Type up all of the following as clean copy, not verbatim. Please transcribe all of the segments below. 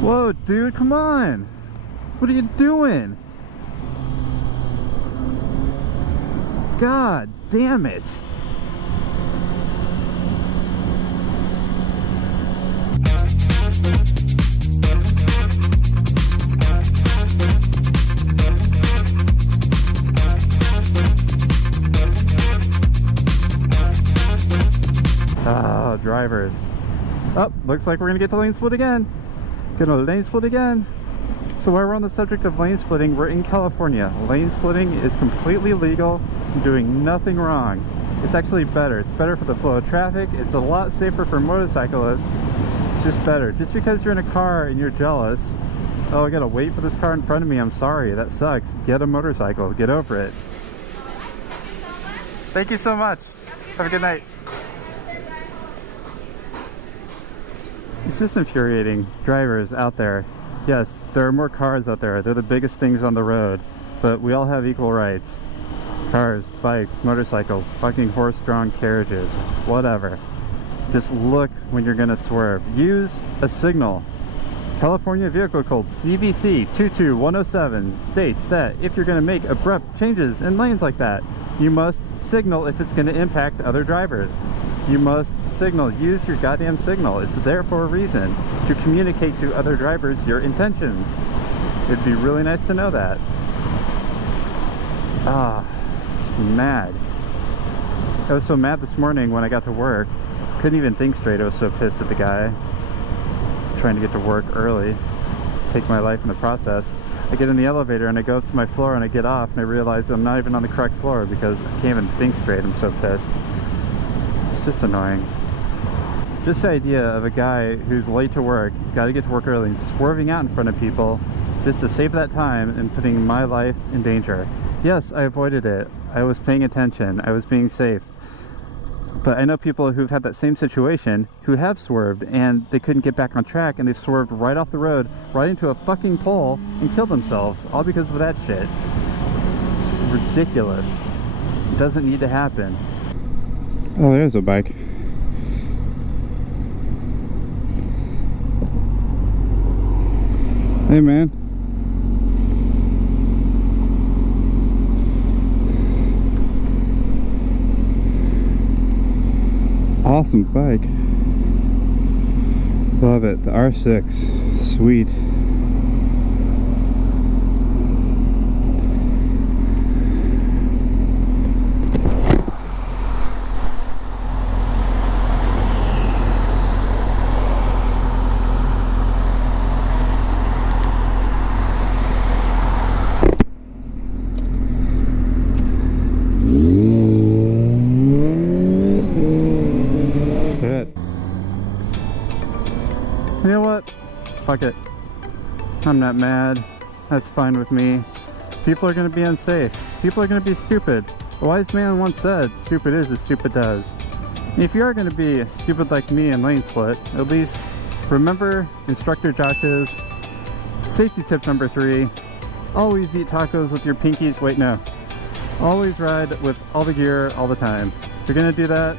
Whoa, dude, come on! What are you doing? God damn it! Oh, drivers. Oh, looks like we're gonna get to lane split again. Gonna lane split again. So while we're on the subject of lane splitting, we're in California. Lane splitting is completely legal, doing nothing wrong. It's actually better. It's better for the flow of traffic. It's a lot safer for motorcyclists. It's just better. Just because you're in a car and you're jealous, oh, I gotta wait for this car in front of me, I'm sorry, that sucks. Get a motorcycle, get over it. Thank you so much. Have a good night. It's just infuriating. Drivers out there. Yes, there are more cars out there. They're the biggest things on the road. But we all have equal rights. Cars, bikes, motorcycles, fucking horse-drawn carriages, whatever. Just look when you're gonna swerve. Use a signal. California Vehicle Code CVC 22107 states that if you're gonna make abrupt changes in lanes like that, you must signal if it's gonna impact other drivers. You must signal. Use your goddamn signal. It's there for a reason, to communicate to other drivers your intentions. It'd be really nice to know that. Just mad. I was so mad this morning when I got to work. Couldn't even think straight. I was so pissed at the guy trying to get to work early, take my life in the process. I get in the elevator and I go up to my floor and I get off and I realize I'm not even on the correct floor because I can't even think straight. I'm so pissed. It's just annoying. Just the idea of a guy who's late to work, got to get to work early, and swerving out in front of people just to save that time and putting my life in danger. Yes, I avoided it. I was paying attention. I was being safe. But I know people who've had that same situation who have swerved and they couldn't get back on track and they swerved right off the road, right into a fucking pole and killed themselves, all because of that shit. It's ridiculous. It doesn't need to happen. Oh, there's a bike. Hey, man. Awesome bike. Love it. The R6. Sweet. You know what? Fuck it. I'm not mad. That's fine with me. People are going to be unsafe. People are going to be stupid. A wise man once said, stupid is as stupid does. And if you are going to be stupid like me in lane split, at least remember Instructor Josh's safety tip number 3. Always eat tacos with your pinkies. Wait, no. Always ride with all the gear all the time. If you're going to do that,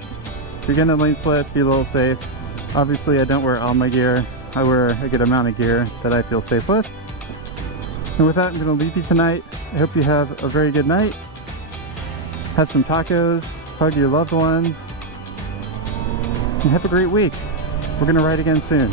if you're going to lane split, be a little safe. Obviously, I don't wear all my gear. I wear a good amount of gear that I feel safe with. And with that, I'm going to leave you tonight. I hope you have a very good night. Have some tacos, hug your loved ones, and have a great week. We're going to ride again soon.